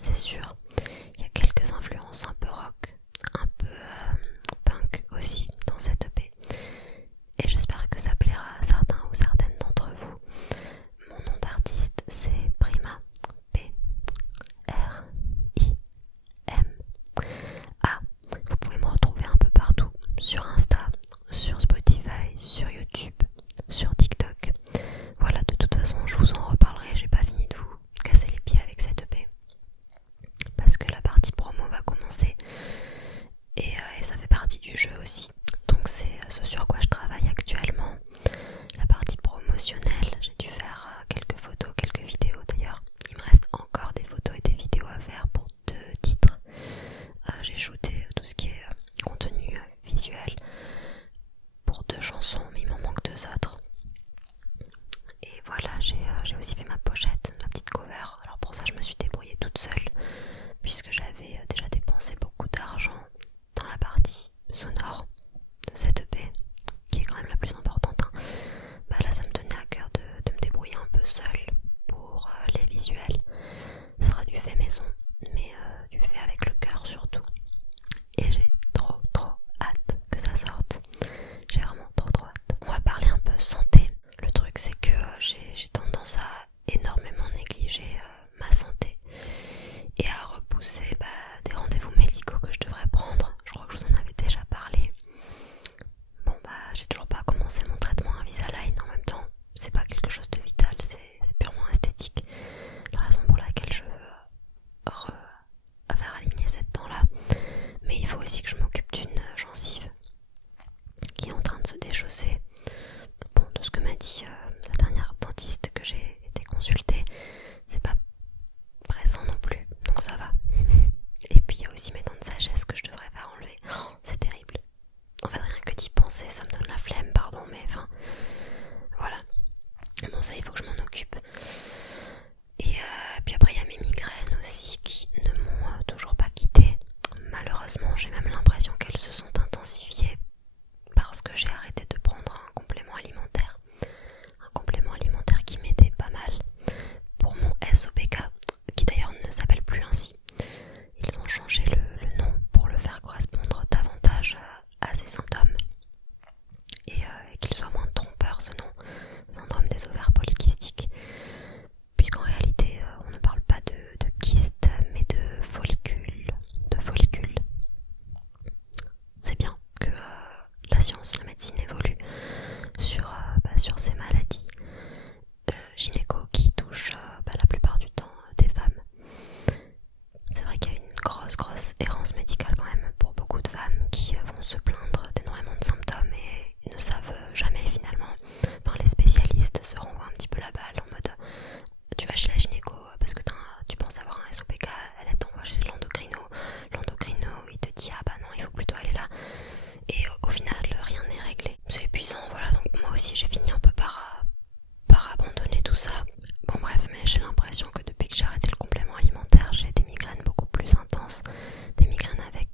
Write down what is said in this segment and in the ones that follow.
c'est sûr. Il y a quelques influences un peu rock, un peu punk aussi dans cette EP. Et j'espère que ça plaira à certains ou certaines d'entre vous. Mon nom d'artiste c'est Prima, P-R-I-M-A. Vous pouvez me retrouver un peu partout, sur Insta, sur Spotify, sur YouTube, sur TikTok. Voilà, de toute façon je vous en reparlerai, j'ai pas fini de vous casser les pieds avec cette EP. Parce que la partie promo va commencer et ça fait partie du jeu aussi. Donc c'est ce sur quoi je travaille actuellement. La partie promotionnelle, j'ai dû faire quelques photos, quelques vidéos d'ailleurs. Il me reste encore des photos et des vidéos à faire pour 2 titres. J'ai shooté tout ce qui est contenu visuel pour 2 chansons, mais il m'en manque 2 autres. Et voilà, j'ai aussi fait ma pochette, ma petite cover. Alors pour ça je me suis débrouillée toute seule, puisque j'avais déjà dépensé beaucoup d'argent dans la partie sonore de cette EP, qui est quand même la plus importante, hein. Bah là ça me tenait à cœur de me débrouiller un peu seule pour les visuels. Ce sera du fait maison, mais du fait avec le cœur surtout. Et j'ai trop hâte que ça sorte. J'ai vraiment trop hâte. On va parler un peu santé. Le truc c'est que j'ai tendance à énormément négliger ma santé et à repousser des rendez-vous médicaux que je devrais prendre. Je crois que je vous en avais déjà parlé. Bon j'ai toujours pas commencé mon traitement Invisalign. En même temps c'est pas quelque chose de vital, c'est purement esthétique. La raison pour laquelle je veux faire aligner cette dent là. Mais il faut aussi que je m'occupe d'une gencive qui est en train de se déchausser. Bon, de ce que m'a dit la dernière dentiste que j'ai été consultée, c'est pas pressant non plus, donc ça va. Et puis il y a aussi mes dents de sagesse que je devrais faire enlever. Oh, c'est terrible. En fait, rien que d'y penser, ça me donne la flemme, pardon, mais enfin, voilà. Bon, ça, il faut que je m'en occupe. Et puis après, il y a mes migraines aussi qui ne m'ont toujours pas quittée. Malheureusement, j'ai même l'impression qu'elles se sont intensifiées parce que j'ai arrêté de prendre un complément alimentaire. Un complément alimentaire qui m'aidait pas mal pour mon SOPK, qui d'ailleurs ne s'appelle plus ainsi. Ils ont changé le nom pour le faire correspondre davantage à ces symptômes et qu'il soit moins trompeur ce nom, syndrome des ovaires polykystiques, puisqu'en réalité on ne parle pas de kyste mais de follicule. C'est bien que la science, la médecine évolue sur ces maladies gynéco qui touchent la plupart du temps des femmes. C'est vrai qu'il y a une grosse errance médicale quand même pour beaucoup de femmes qui vont se plaindre d'énormément de symptômes et ne savent jamais finalement. Enfin, les spécialistes se renvoient un petit peu la balle en mode tu vas chez la gynéco parce que tu penses avoir un SOPK, elle t'envoie chez l'endocrino. L'endocrino il te dit ah bah non il faut plutôt aller là. Et au final rien n'est réglé. C'est épuisant, voilà, donc moi aussi j'ai fini un peu par abandonner tout ça. Bon bref, mais j'ai l'impression que depuis que j'ai arrêté le complément alimentaire, j'ai des migraines beaucoup plus intenses. Des migraines avec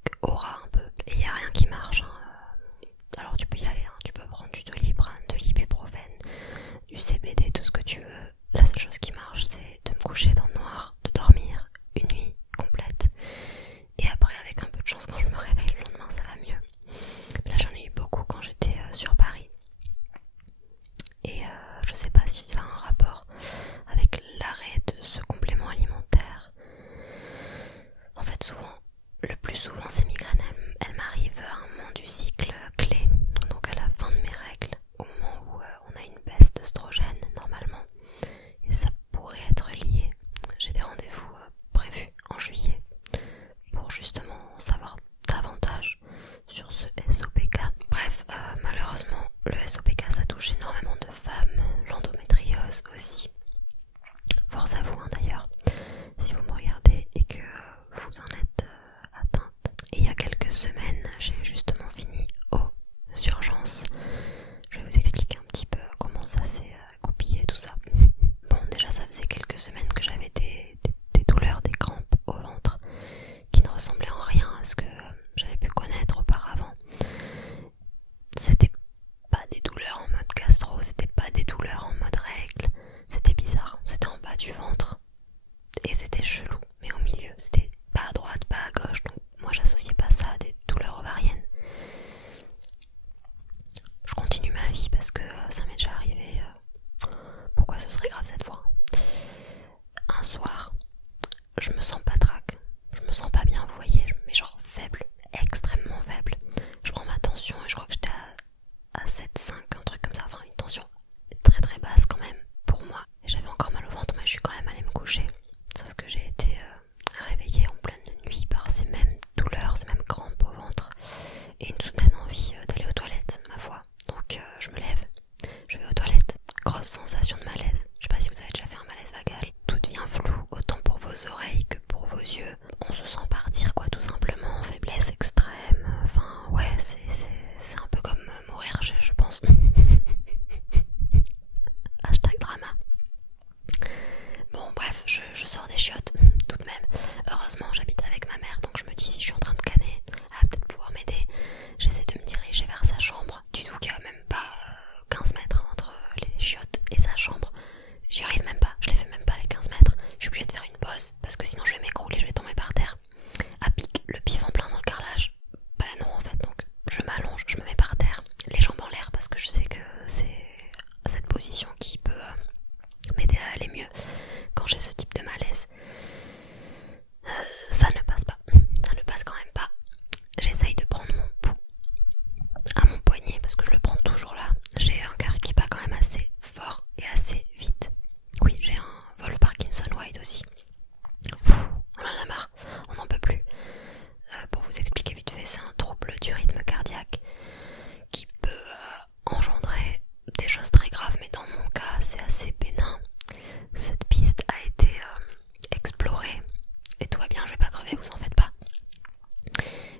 je vais pas crever, vous en faites pas.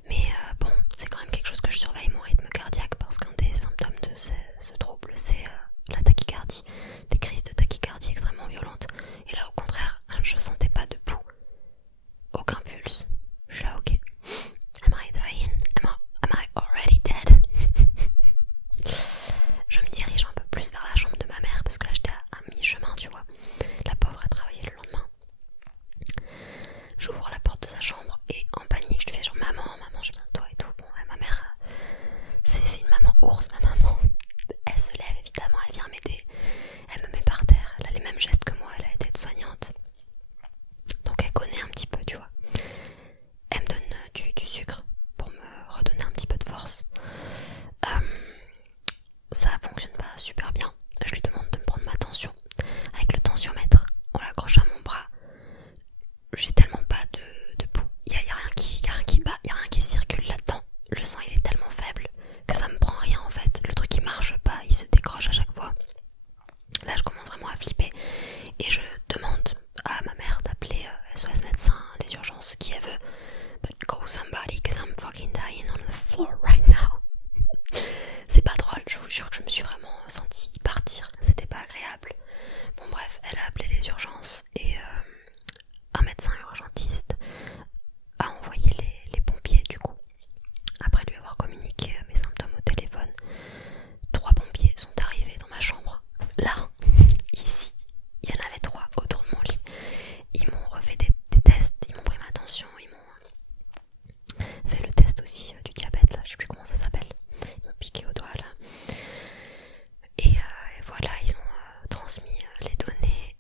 Mais bon, c'est quand même quelque chose que je surveille, mon rythme cardiaque, parce qu'un des symptômes de ce trouble, c'est la tachycardie, des crises de tachycardie extrêmement violentes. Et là, au contraire, je sentais pas de pouls, aucun pulse. Je suis là, ok. Am I dying? Am I already dead? Je me dirige un peu plus vers la chambre de ma mère, parce que là, j'étais à mi-chemin, tu vois. La pauvre a travaillé le lendemain. J'ouvre la porte de sa chambre et en panique, je lui fais genre maman, j'ai besoin de toi et tout. Bon, ouais, ma mère, c'est une maman ours, ma maman. Elle se lève évidemment, elle vient m'aider. Elle me met par terre, elle a les mêmes gestes que moi, elle a été aide-soignante. Donc elle connaît un petit peu, tu vois. Elle me donne du sucre pour me redonner un petit peu de force. Ça fonctionne pas super bien. Je lui demande de me prendre ma tension. Avec le tensiomètre, on l'accroche à mon bras. J'ai tellement pas de pouls. Y a rien qui bat, y a rien qui circule là-dedans. Le sang il est tellement faible que ça me prend rien en fait. Le truc il marche pas, il se décroche à chaque fois. Là je commence vraiment à flipper et je demande à ma mère d'appeler SOS médecin, les urgences, qui elle veut. But go somebody cause I'm fucking dying on the floor right now. C'est pas drôle, je vous jure que je me suis vraiment sentie partir, c'était pas agréable. Bon bref, elle a appelé les urgences et un médecin urgentiste a envoyé les pompiers du coup. Après lui avoir communiqué mes symptômes au téléphone, 3 pompiers sont arrivés dans ma chambre. Là, ici, il y en avait 3 autour de mon lit. Ils m'ont refait des tests, ils m'ont pris ma tension, ils m'ont fait le test aussi du diabète là, je sais plus comment ça s'appelle. Ils m'ont piqué au doigt là. Et voilà, ils ont transmis les données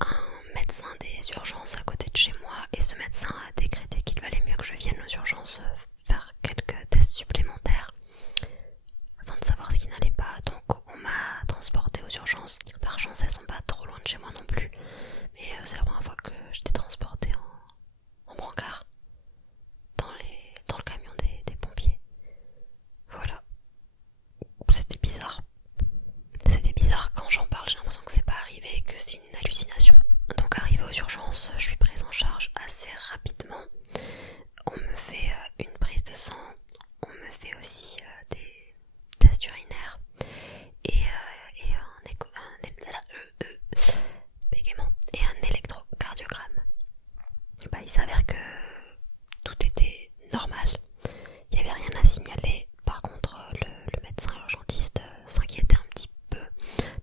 à un médecin des urgences à côté de chez moi. Et ce médecin a décrété qu'il valait mieux que je vienne aux urgences faire quelques tests supplémentaires afin de savoir ce qui n'allait pas. Donc on m'a transportée aux urgences. Par chance, elles sont pas trop loin de chez moi non plus. Mais c'est la première fois que j'étais transportée en brancard dans le camion des pompiers. Voilà. C'était bizarre. C'était bizarre, quand j'en parle, j'ai l'impression que c'est pas arrivé, que c'est une hallucination. Donc arrivée aux urgences, je suis prise en charge assez rapidement. On me fait une prise de sang, on me fait aussi des tests urinaires et un électrocardiogramme. Bah, il s'avère que tout était normal, il n'y avait rien à signaler. Par contre, le médecin urgentiste s'inquiétait un petit peu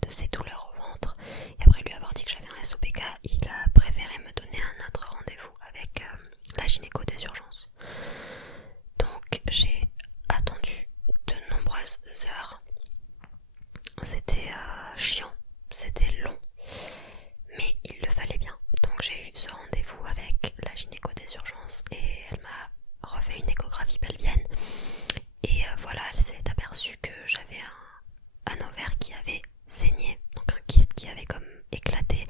de ses douleurs au ventre. Et après lui avoir dit que j'avais un SOPK, il a préféré me donner un autre rendez-vous avec la gynéco des urgences. Donc j'ai attendu de nombreuses heures. C'était chiant, c'était long, mais il le fallait bien. Donc j'ai eu ce rendez-vous avec la gynéco des urgences et elle m'a refait une échographie pelvienne. Et voilà, elle s'est aperçue que j'avais un ovaire qui avait saigné, donc un kyste qui avait comme éclaté.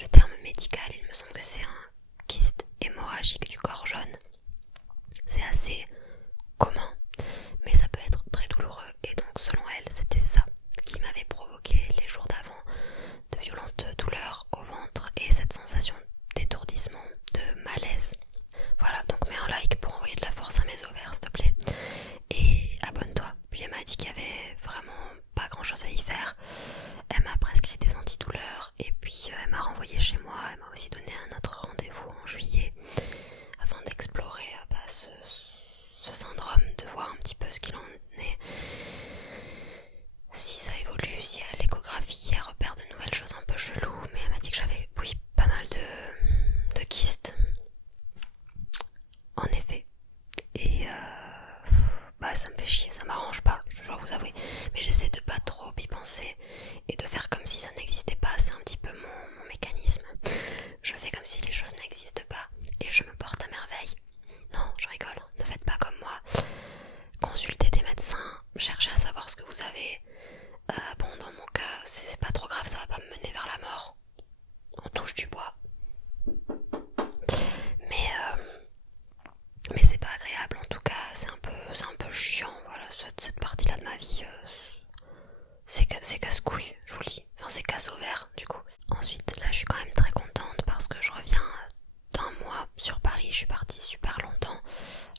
Le terme médical, il me semble que c'est un kyste hémorragique du corps jaune. C'est assez commun, mais ça peut être très douloureux. Et donc selon elle, c'était ça qui m'avait provoqué les jours d'avant de violentes douleurs au ventre et cette sensation d'étourdissement, de malaise. Voilà, donc mets un like pour envoyer de la force à mes ovaires s'il te plaît. Et abonne-toi. Puis elle m'a dit qu'il y avait vraiment pas grand chose à y faire. Elle m'a prescrit des antidouleurs et puis elle m'a renvoyé chez moi. Elle m'a aussi donné un autre rendez-vous en juillet afin d'explorer ce syndrome, de voir un petit peu ce qu'il en est, si ça évolue, si à l'échographie elle repère de nouvelles choses un peu cheloues. Mais elle m'a dit que j'avais, oui, pas mal de kystes. En effet. Et bah ça me fait chier, ça m'arrange pas, je dois vous avouer. Mais j'essaie de pas trop y penser et de faire comme si ça n'existait pas. C'est un petit peu mon mécanisme. Je fais comme si les choses n'existent pas et je me porte à merveille. Non, je rigole, ne faites pas comme moi. Consultez des médecins, cherchez à savoir ce que vous avez. Bon, dans mon cas, c'est pas trop grave, ça va pas me mener vers la mort. On touche du bois. Mais c'est pas agréable en tout cas, c'est un peu chiant, voilà, cette partie-là de ma vie, c'est casse-couille, je vous le dis, enfin c'est casse au vert du coup. Ensuite là je suis quand même très contente parce que je reviens d'un mois sur je suis partie super longtemps.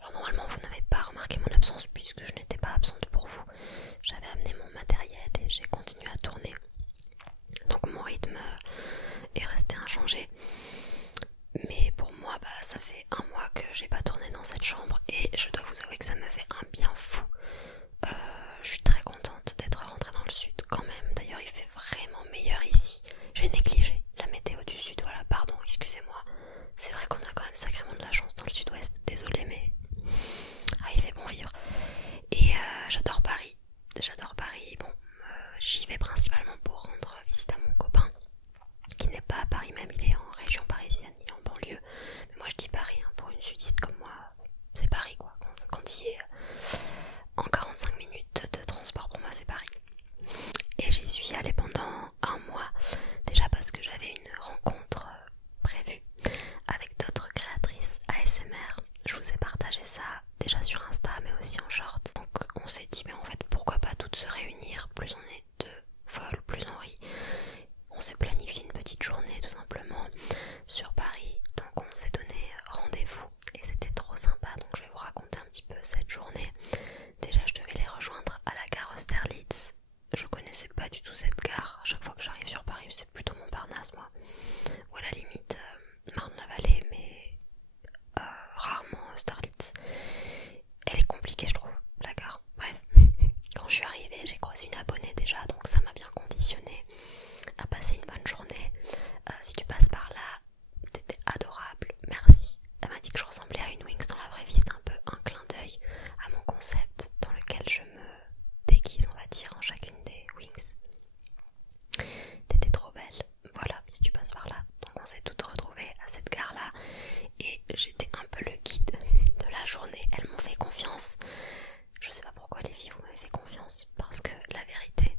Alors normalement vous n'avez pas remarqué mon absence puisque je n'étais pas absente pour vous. J'avais amené mon matériel et j'ai continué à tourner. Donc mon rythme est resté inchangé. Mais pour moi, ça fait un mois que j'ai pas tourné dans cette chambre et je dois vous avouer que ça me fait un bien fou. Je suis très contente d'être rentrée dans le sud quand même. D'ailleurs, il fait vraiment meilleur ici. J'ai négligé la météo du sud, voilà, pardon, excusez-moi. C'est vrai qu'on a quand même sacrément de la chance dans le sud-ouest, désolée, mais il fait bon vivre. Et j'adore Paris. Bon, j'y vais principalement pour rendre visite à mon copain, qui n'est pas à Paris même, il est en région parisienne, il est en banlieue. Mais moi je dis Paris, hein, pour une sudiste comme moi, c'est Paris quoi. Quand il est en 45 minutes de transport, pour moi c'est Paris. Et j'y suis allée pendant un mois, déjà parce que j'avais une rencontre prévue avec d'autres créatrices ASMR. Je vous ai partagé ça déjà sur Insta mais aussi en short. Donc on s'est dit mais en fait pourquoi pas toutes se réunir, plus on est deux folles, plus on rit. On s'est planifié une petite journée tout simplement sur Paris, donc on s'est donné rendez-vous et c'était trop sympa. Donc je vais vous raconter un petit peu cette journée. Déjà je devais les rejoindre à la gare Austerlitz. Je connaissais pas du tout cette gare. À chaque fois que j'arrive sur Paris c'est plutôt Montparnasse moi, ou à la limite Marne-la-Vallée, mais rarement Austerlitz. Elle est compliquée je trouve, la gare. Bref, quand je suis arrivée j'ai croisé une abonnée déjà, donc ça m'a bien conditionnée à passer une bonne journée. Si tu passes par là, t'étais adorable, merci. Elle m'a dit que je ressemblais à une Winx dans la vraie vie, c'était un peu un clin d'œil à mon concept dans lequel je me déguise, on va dire, en chacune des Winx. T'étais trop belle, voilà, si tu passes par là. Donc on s'est toutes retrouvées à cette gare là et j'étais un peu le guide de la journée. Elles m'ont fait confiance. Je sais pas pourquoi les filles vous m'avez fait confiance, parce que la vérité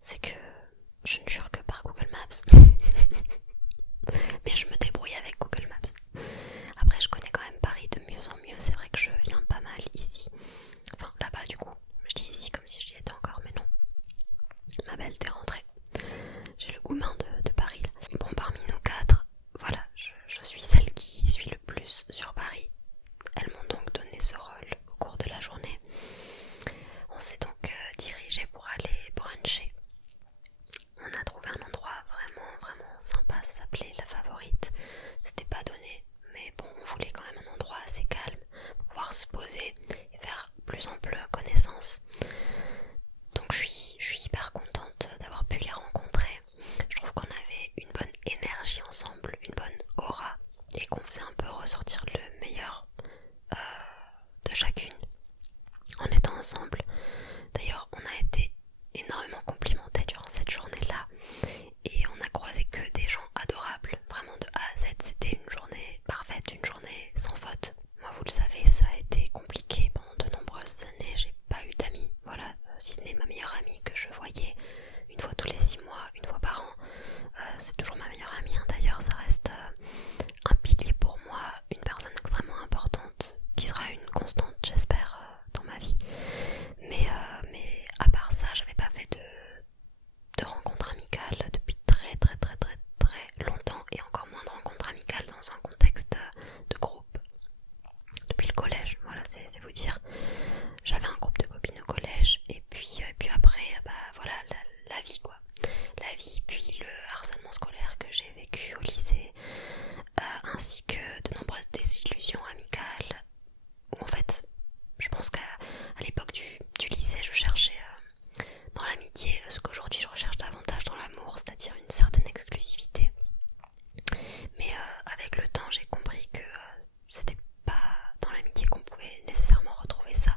c'est que je ne jure que par Google Maps. Mais je me débrouille avec Google Maps. Après je connais quand même Paris de mieux en mieux. C'est vrai que je viens pas mal ici. Enfin là-bas du coup. Je dis ici comme si j'y étais encore, mais non. Ma belle, t'es rentrée. J'ai le goût-main de Paris là. Bon, parmi nous quatre, voilà, je suis celle qui suit le plus sur Paris. Elles m'ont donc donné ce rôle au cours de la journée. On s'est donc dirigé pour aller bruncher. On a trouvé un endroit vraiment sympa, ça s'appelait La Favorite. C'était pas donné, mais bon, on voulait quand même un endroit assez calme pour pouvoir se poser et faire plus ample connaissance. Donc je suis hyper contente d'avoir pu les rencontrer. Je trouve qu'on avait une bonne énergie ensemble, une bonne aura, et qu'on faisait un peu ressortir le meilleur de chacune en étant ensemble. D'ailleurs, on a été énormément complimentés durant cette journée-là et on a croisé que des gens adorables, vraiment de A à Z. C'était une journée parfaite, une journée sans faute. Moi, vous le savez, ça a été compliqué pendant de nombreuses années. J'ai pas eu d'amis, voilà, si ce n'est ma meilleure amie que je voyais une fois tous les 6 mois, une fois par an. C'est toujours ma meilleure amie, hein. D'ailleurs, ça reste un pilier pour moi, une personne extrêmement importante qui sera une constante, j'espère, dans ma vie. Mais à part ça, j'avais pas fait de rencontres amicales depuis très longtemps, et encore moins de rencontres amicales dans un contexte de groupe depuis le collège. Voilà, c'est vous dire. J'avais un groupe de copines au collège et puis après voilà, la vie quoi, la vie, puis le harcèlement scolaire que j'ai vécu au lycée, ainsi que de nombreuses désillusions amicales où en fait je pense qu'à l'époque du lycée je cherchais dans l'amitié ce qu'aujourd'hui je recherche davantage dans l'amour, c'est-à-dire une certaine exclusivité. Mais avec le temps j'ai compris que c'était pas dans l'amitié qu'on pouvait nécessairement retrouver ça.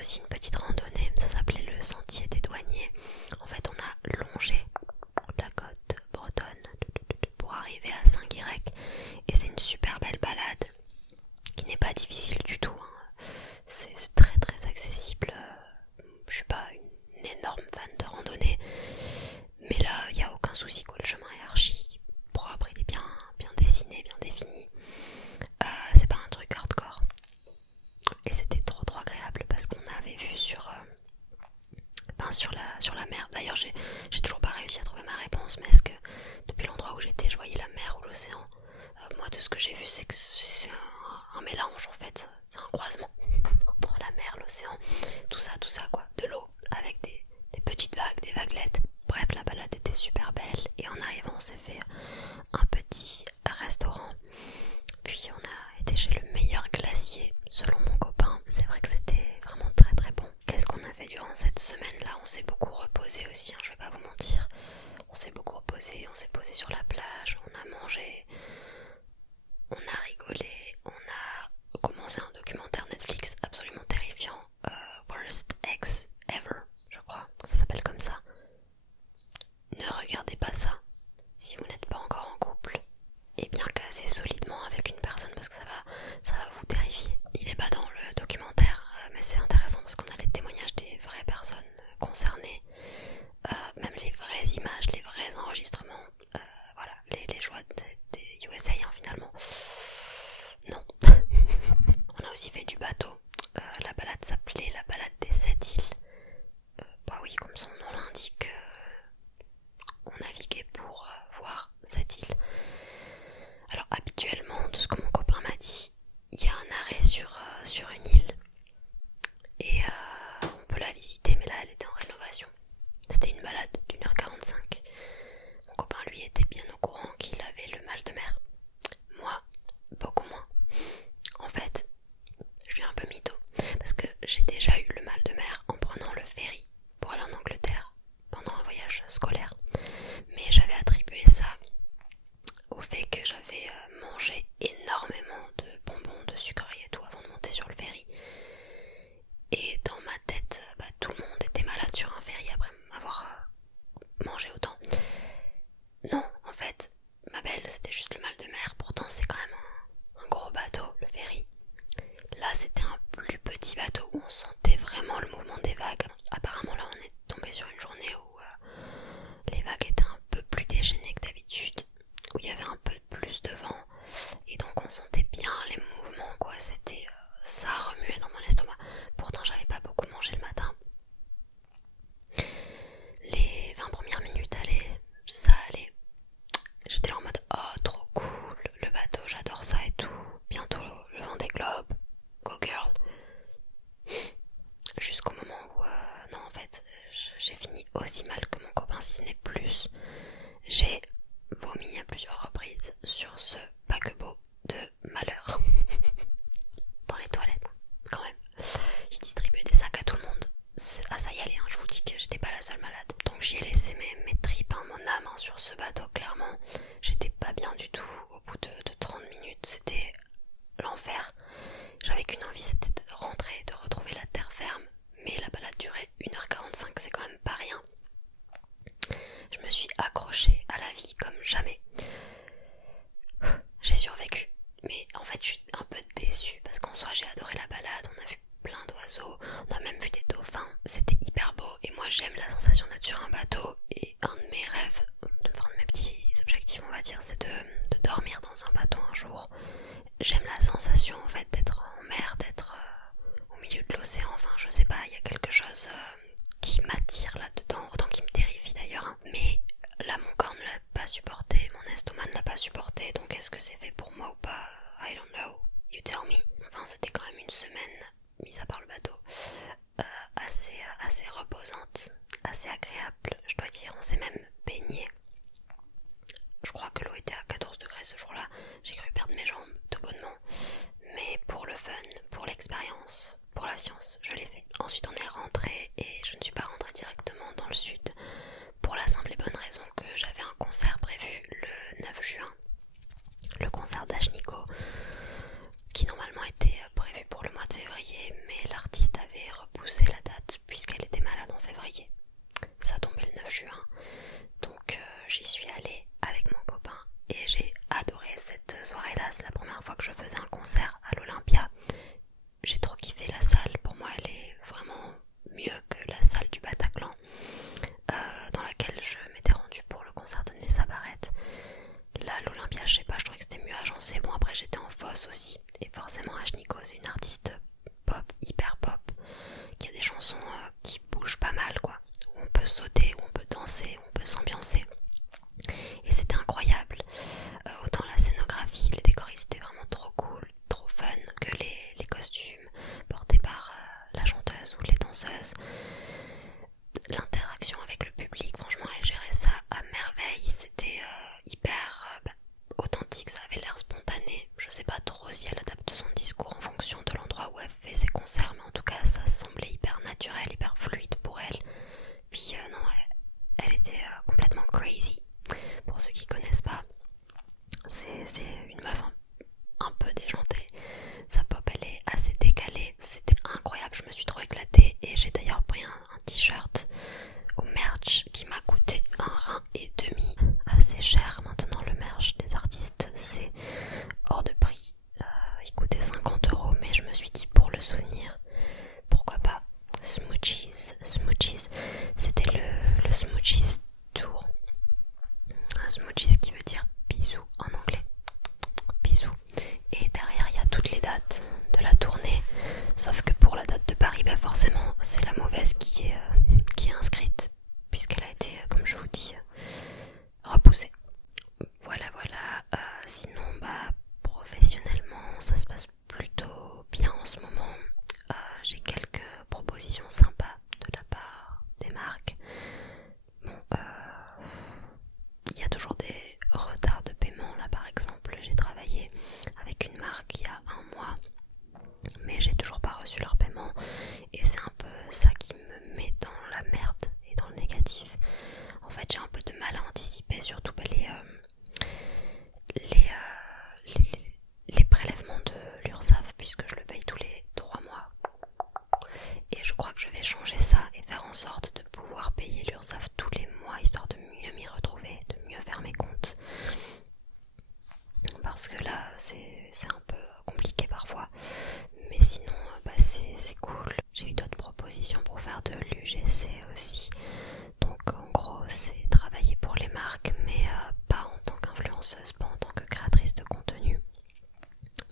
aussi une petite randonnée, ça s'appelait le sentier des douaniers. En fait on a longé la côte bretonne pour arriver à Saint-Guirec et c'est une super belle balade qui n'est pas difficile du tout, hein. C'est très très accessible. Je suis pas une énorme fan de randonnée, mais là il n'y a aucun souci quoi, le chemin est archi propre, il est bien dessiné, bien défini. C'est pas un truc hardcore et c'était trop agréable parce qu'on avait vu sur la mer. D'ailleurs j'ai toujours pas réussi à trouver ma réponse, mais est-ce que depuis l'endroit où j'étais je voyais la mer ou l'océan? Moi de ce que j'ai vu c'est que c'est un mélange en fait, c'est un croisement entre la mer, l'océan, tout ça quoi, de l'eau avec des petites vagues, des vaguelettes. Bref, la balade était super belle et en arrivant on s'est fait un petit restaurant, puis on a été chez le meilleur glacier selon mon copain. C'est vrai que c'était vraiment très très bon. Qu'est-ce qu'on a fait durant cette semaine là? On s'est beaucoup reposé aussi, hein, je vais pas vous mentir. On s'est beaucoup reposé, on s'est posé sur la plage, on a mangé, on a rigolé, on a commencé un documentaire Netflix absolument terrifiant, Worst Ex Ever, je crois que ça s'appelle comme ça. Ne regardez pas ça si vous n'êtes pas encore en couple et bien casé solidement avec une personne parce que ça va vous terrifier. Il est pas dans le documentaire, mais c'est intéressant parce qu'on a les témoignages des vraies personnes concernées, même les vraies images, les vrais enregistrements, voilà, les joies des USA hein, finalement. Non. On a aussi fait du bateau. La balade s'appelait la balade des 7 îles. Bah oui, comme son nom l'indique, on naviguait pour voir cette île. Alors habituellement, de ce que mon copain m'a dit, il y a un arrêt sur une île et on peut la visiter, mais là elle était en rénovation. C'était une balade d'1h45. Mon copain lui était bien au courant qu'il avait le mal de mer. Moi, beaucoup moins. En fait, je suis un peu mytho parce que j'ai déjà eu le mal de mer en prenant le ferry pour aller en Angleterre pendant un voyage scolaire. Mais j'avais attribué ça au fait que j'avais mangé énormément de bonbons, de sucreries et tout avant de monter sur le ferry. Et dans ma tête, tout le monde était malade sur un ferry après avoir mangé autant. Non, en fait, ma belle, c'était juste le mal de mer. Pourtant, c'est quand même un gros bateau, le ferry. Là, c'était un plus petit bateau où on sentait vraiment le mouvement des vagues. Apparemment, là, on est tombé sur une journée où les vagues étaient un peu plus déchaînées que d'habitude, où il y avait un peu plus de vent, et donc on sentait bien les mouvements, quoi. C'était ça remuait dans mon estomac. Pourtant, j'avais pas beaucoup mangé le matin. Les 20 premières minutes ça allait. J'étais là en mode oh trop cool, le bateau, j'adore ça et tout. Bientôt le Vendée Globe, go girl. Jusqu'au moment où non en fait j'ai fini aussi mal que mon copain si ce n'est plus. J'ai vomi à plusieurs reprises sur ce paquebot de malheur. Dans les toilettes, quand même. Ils distribuaient des sacs à tout le monde. Ah ça y allait, hein, je vous dis que j'étais pas la seule malade. Donc j'y ai laissé mes tripes, hein, mon âme hein, sur ce bateau, clairement. J'étais pas bien du tout. Au bout de 30 minutes, c'était l'enfer. J'avais qu'une envie, c'était de rentrer, de retrouver la terre ferme. Mais la balade durait 1h45, c'est quand même pas rien. Je me suis accrochée à la vie comme jamais. J'ai survécu. Mais en fait, je suis un peu déçue parce qu'en soi, j'ai adoré la balade. On a vu plein d'oiseaux, on a même vu des dauphins. C'était hyper beau et moi, j'aime la sensation d'être sur un bateau. Et un de mes rêves, enfin de mes petits objectifs, on va dire, c'est de dormir dans un bateau un jour. J'aime la sensation en fait d'être en mer, d'être au milieu de l'océan. Enfin, je sais pas, il y a quelque chose qui m'attire là-dedans, autant qui me terrifie d'ailleurs. Hein. Mais là, mon corps ne l'a pas supporté, mon estomac ne l'a pas supporté. Donc, est-ce que c'est fait pour moi ou pas? I don't know. You tell me. Enfin, c'était quand même une semaine, mis à part le bateau, assez reposante, assez agréable. Je dois dire, on s'est même baigné. Je crois que l'eau était à 14 degrés ce jour-là. J'ai cru perdre mes jambes tout bonnement. Mais pour le fun, pour l'expérience, pour la science, je l'ai fait. Ensuite on est rentré et je ne suis pas rentrée directement dans le sud pour la simple et bonne raison que j'avais un concert prévu le 9 juin. Le concert d'Ashnico qui normalement était prévu prévu pour le mois de février, mais l'artiste avait repoussé la date puisqu'elle était malade en février. Ça tombait le 9 juin, donc j'y suis allée avec mon copain et j'ai adoré cette soirée-là. C'est la première fois que je faisais un concert à l'Olympia. J'ai trop kiffé la salle, pour moi elle est vraiment mieux que la salle du Bataclan dans laquelle je m'étais rendue pour le concert de Nessa Barrett. Là, l'Olympia, je sais pas, je trouvais que c'était mieux agencé. Bon, après j'étais en fosse aussi, et forcément Ashniko c'est une artiste pop, hyper pop, qui a des chansons qui bougent pas mal quoi, où on peut sauter, où on peut danser, où on peut s'ambiancer. Et c'était incroyable. Autant la scénographie, les décors étaient vraiment trop cool, trop fun, que les costumes portés par la chanteuse ou les danseuses. L'interaction avec le public, franchement elle gérait ça à merveille. C'était hyper authentique, ça avait l'air spontané. Je sais pas trop si elle adapte son discours en fonction de l'endroit où elle fait ses concerts, mais en tout cas ça semblait hyper naturel, hyper fluide pour elle. Puis non, elle était complètement crazy. Pour ceux qui connaissent pas, c'est une meuf un peu déjantée. Sa pop elle est assez décalée, c'était incroyable, je me suis trop éclatée et j'ai d'ailleurs pris un t-shirt au merch qui m'a coûté un rein et demi, assez cher. Maintenant le merch des artistes c'est hors de prix, il coûtait 50 €, mais je me suis dit pour le souvenir pourquoi pas. Smoochies, c'était le Smoochies Tour. Un Smoochies qui veut dire bisous en anglais, bisous. Et derrière il y a toutes les dates de la tournée, sauf que pour la date de Paris, forcément c'est la mauvaise qui est inscrite, puisqu'elle a été, comme je vous dis, repoussée. Voilà, sinon professionnellement ça se passe plutôt bien en ce moment. J'ai quelques propositions sympas de la part des marques. Bon, il y a toujours des retards de paiement. Là par exemple j'ai travaillé avec une marque il y a un mois, mais j'ai toujours pas reçu leur paiement et c'est un peu ça qui me met dans la merde et dans le négatif. En fait j'ai un peu de mal à anticiper, surtout les prélèvements de l'URSSAF, puisque je le paye tous les 3 mois. Et je crois que je vais changer ça et faire en sorte de pouvoir payer l'URSSAF tous les mois, histoire de mieux m'y retrouver, de mieux faire mes comptes. Parce que là c'est un peu compliqué parfois, mais sinon c'est cool. J'ai eu d'autres propositions pour faire de l'UGC aussi, donc en gros c'est travailler pour les marques, mais pas en tant qu'influenceuse, pas en tant que créatrice de contenu,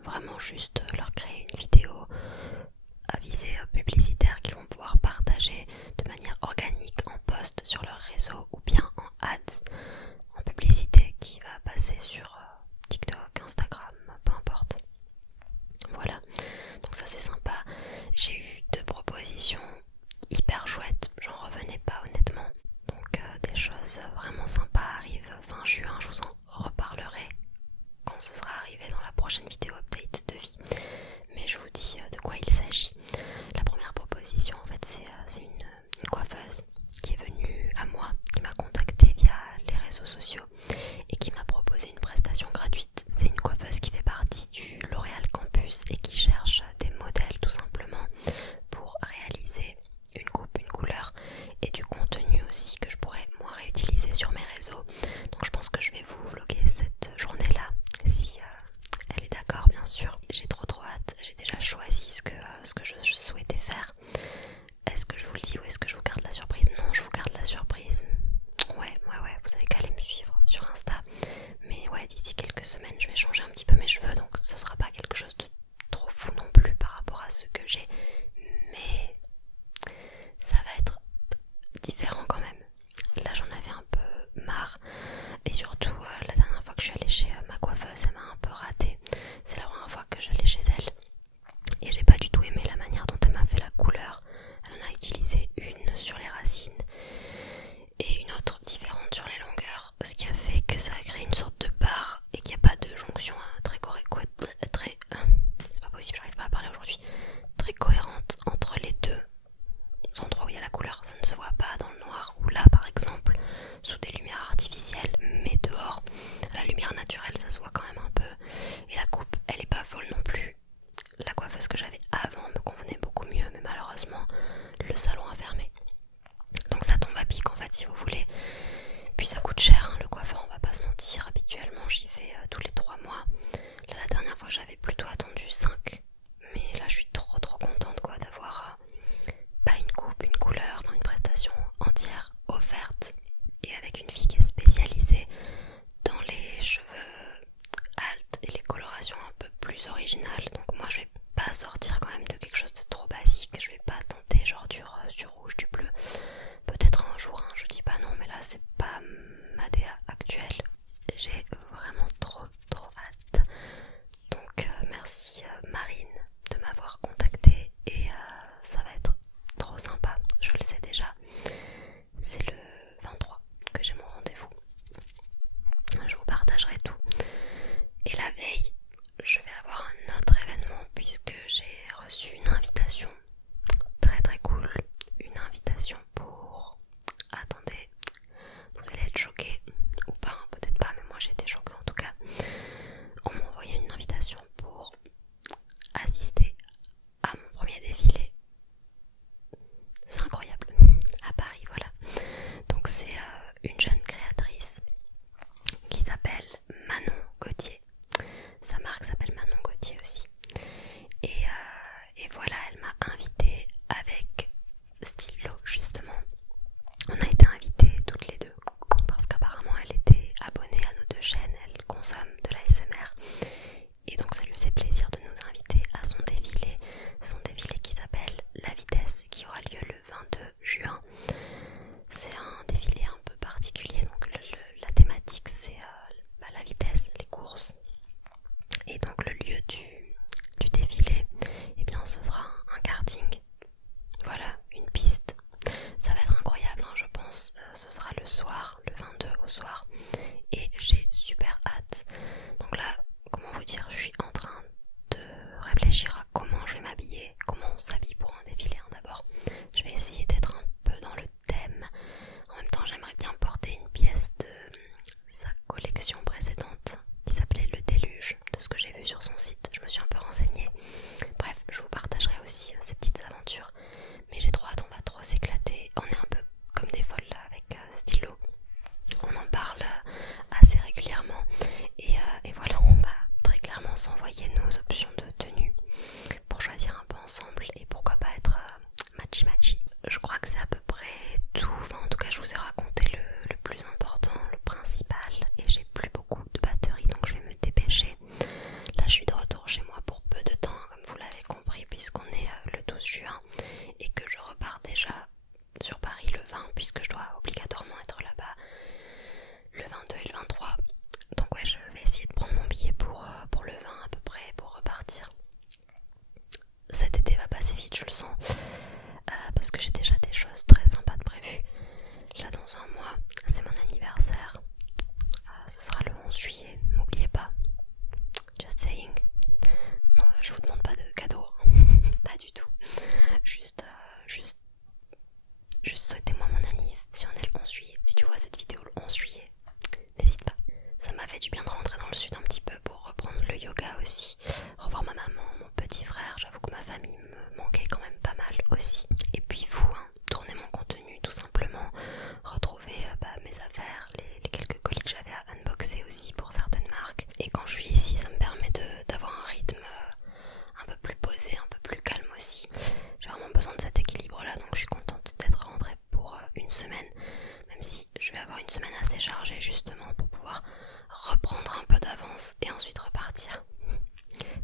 vraiment juste leur créer une vidéo à visée publicitaire qu'ils vont pouvoir partager de manière organique en post sur leur réseau ou bien en ads, en publicité qui va passer sur TikTok, Instagram, peu importe. Voilà, donc ça c'est sympa. J'ai eu 2 propositions hyper chouettes, j'en revenais pas honnêtement. Donc des choses vraiment sympas arrivent fin juin, je vous en reparlerai quand ce sera arrivé dans la prochaine vidéo update de vie. Mais je vous dis de quoi il s'agit. La première proposition en fait c'est une coiffeuse qui est venue à moi, qui m'a contactée via les réseaux sociaux et qui m'a proposé une prestation gratuite. C'est une coiffeuse qui fait partie du L'Oréal Campus et qui cherche des modèles tout simplement pour réaliser une coupe, une couleur et du contenu aussi que je pourrais moi réutiliser sur mes réseaux. Donc je pense que je vais vous vlogger cette journée là si elle est d'accord bien sûr. J'ai trop hâte, j'ai déjà choisi ce que je souhaitais faire. Est-ce que je vous le dis ou est-ce que je vous garde la surprise? Non, je vous garde la surprise. Ouais, vous avez qu'à aller me suivre sur Insta. Mais ouais, d'ici quelques semaines je vais changer un petit peu mes cheveux, donc ce sera pas quelque chose de trop fou non plus par rapport à ce que j'ai, mais ça va être différent quand même. Là j'en avais un peu marre et surtout la dernière fois que je suis allée chez ma coiffeuse, elle m'a un peu ratée. C'est la première fois que j'allais chez elle et j'ai pas du tout aimé la manière dont elle m'a fait la couleur. Elle en a utilisé une sur les racines et une autre différente sur les longueurs, ce qui a fait que ça a créé une sorte de barre et qu'il n'y a pas de jonction c'est pas possible, j'arrive pas à parler aujourd'hui, très cohérente entre les deux endroits où il y a la couleur. Ça ne se voit pas dans le noir fait si vous voulez. Puis ça coûte cher, hein, le coiffeur, on va pas se mentir. Habituellement j'y vais tous les 3 mois. Là la dernière fois j'avais plutôt attendu 5. Mais là je suis trop contente quoi d'avoir pas une coupe, une couleur, dans une prestation entière offerte. Et avec une fille qui est spécialisée dans les cheveux altes et les colorations un peu plus originales. Donc moi je vais pas sortir quand même de quelque chose de trop basique. Je vais pas tenter genre du rose, du rouge, du bleu. Peut-être un jour, hein, je dis pas non, mais là c'est pas ma DA actuelle. J'ai vraiment trop hâte. Donc merci Marine de m'avoir contactée et ça va être trop sympa, je le sais déjà. C'est le 23 que j'ai mon rendez-vous. Je vous partagerai tout. Et la veille, je vais avoir un autre événement puisque j'ai reçu une invitation très cool. Une invitation pour... Attendez, vous allez être choqués ou pas, hein, peut-être pas, mais moi j'ai été choquée en tout cas. On m'a envoyé une invitation pour assister à mon premier défilé. C'est incroyable, à Paris, voilà. Donc c'est une jeune créatrice qui s'appelle Manon Gauthier. Sa marque s'appelle Manon Gauthier aussi. Et voilà, elle m'a invitée avec Stylo justement. On a été invités toutes les deux parce qu'apparemment elle était abonnée à nos deux chaînes, elle consomme de la SMR et donc ça lui faisait plaisir de nous inviter à son défilé qui s'appelle La Vitesse, qui aura lieu le 22 juin. C'est un défilé un peu particulier, donc la thématique c'est la vitesse, les courses, et donc le lieu du défilé, et bien ce sera un karting, voilà, une piste. Ça va être incroyable, hein, je pense. Ce sera le soir, le 22 au soir, et j'ai super hâte. Donc là, comment vous dire, je suis en train de réfléchir à comment je vais m'habiller, comment on s'habille pour un défilé, hein, d'abord. Je vais essayer d'être un peu dans le thème. En même temps, j'aimerais bien porter une pièce de sa collection précédente qui s'appelait Le Déluge, de ce que j'ai vu sur son site. Je me suis un peu renseignée. Bref, je vous partagerai aussi ces petites aventures. Mais j'ai trop hâte, on va trop s'éclater. On est un peu comme des folles là avec Stylo. On en parle assez régulièrement. Et voilà, on va très clairement s'envoyer nos options de tenue pour choisir un peu ensemble et pourquoi pas être matchy. Je crois que c'est à peu près tout. Enfin, en tout cas, je vous ai raconté le plus important, le principal. Et j'ai plus beaucoup de batterie, donc je vais me dépêcher. Là, je suis de retour chez moi pour peu de temps, comme vous l'avez compris, puisqu'on est le 12 juin et que je repars déjà sur Paris le 20, puisque je dois obligatoirement être là-bas le 22 et le 23. Donc ouais, je vais essayer de prendre mon billet pour le 20 à peu près, pour repartir. Cet été va passer vite, je le sens, parce que j'ai déjà des choses très sympas de prévues. Là, dans un mois, c'est mon anniversaire. Ce sera le 11 juillet, n'oubliez pas. Just saying. Non, je vous demande pas de cadeau, hein. Pas du tout. Juste souhaitez-moi mon anniv si on est le 11 juillet. Si tu vois cette vidéo le 11 juillet, n'hésite pas. Ça m'a fait du bien de rentrer dans le sud un petit peu pour reprendre le yoga aussi. Revoir ma maman, mon petit frère. J'avoue que ma famille me manquait quand même pas mal aussi. Et puis vous, hein, tournez mon contenu tout simplement. Retrouvez mes affaires, les quelques colis que j'avais à unboxer aussi pour certaines marques. Et quand je suis ici, ça me permet d'avoir un rythme un peu plus posé, un peu plus calme aussi. J'ai vraiment besoin de cet équilibre là, donc je suis contente d'être rentrée pour une semaine, même si je vais avoir une semaine assez chargée justement pour pouvoir reprendre un peu d'avance et ensuite repartir.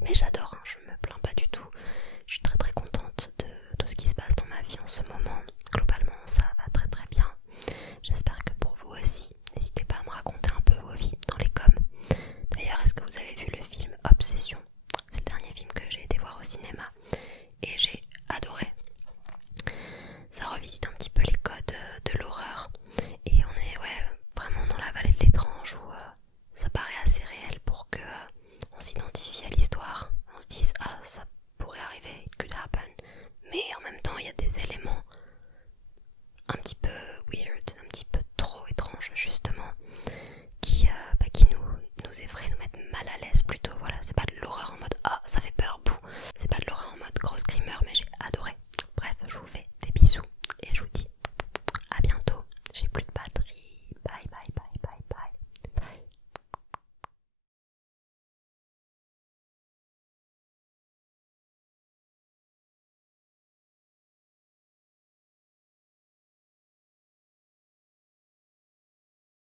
Mais j'adore, hein, je me plains pas du tout. Je suis très contente de tout ce qui se passe dans ma vie en ce moment. Globalement, ça va très bien. J'espère que pour vous aussi. N'hésitez pas à me raconter un peu vos vies dans les coms. D'ailleurs, est-ce que vous avez vu le film Obsession? C'est le dernier film que j'ai été voir au cinéma et j'ai adoré. Ça revisite un petit peu les codes de l'horreur et on est vraiment dans la vallée de l'étrange où ça paraît assez réel pour que on s'identifie à l'histoire. On se dise ah, ça pourrait arriver, it could happen, mais en même temps il y a des éléments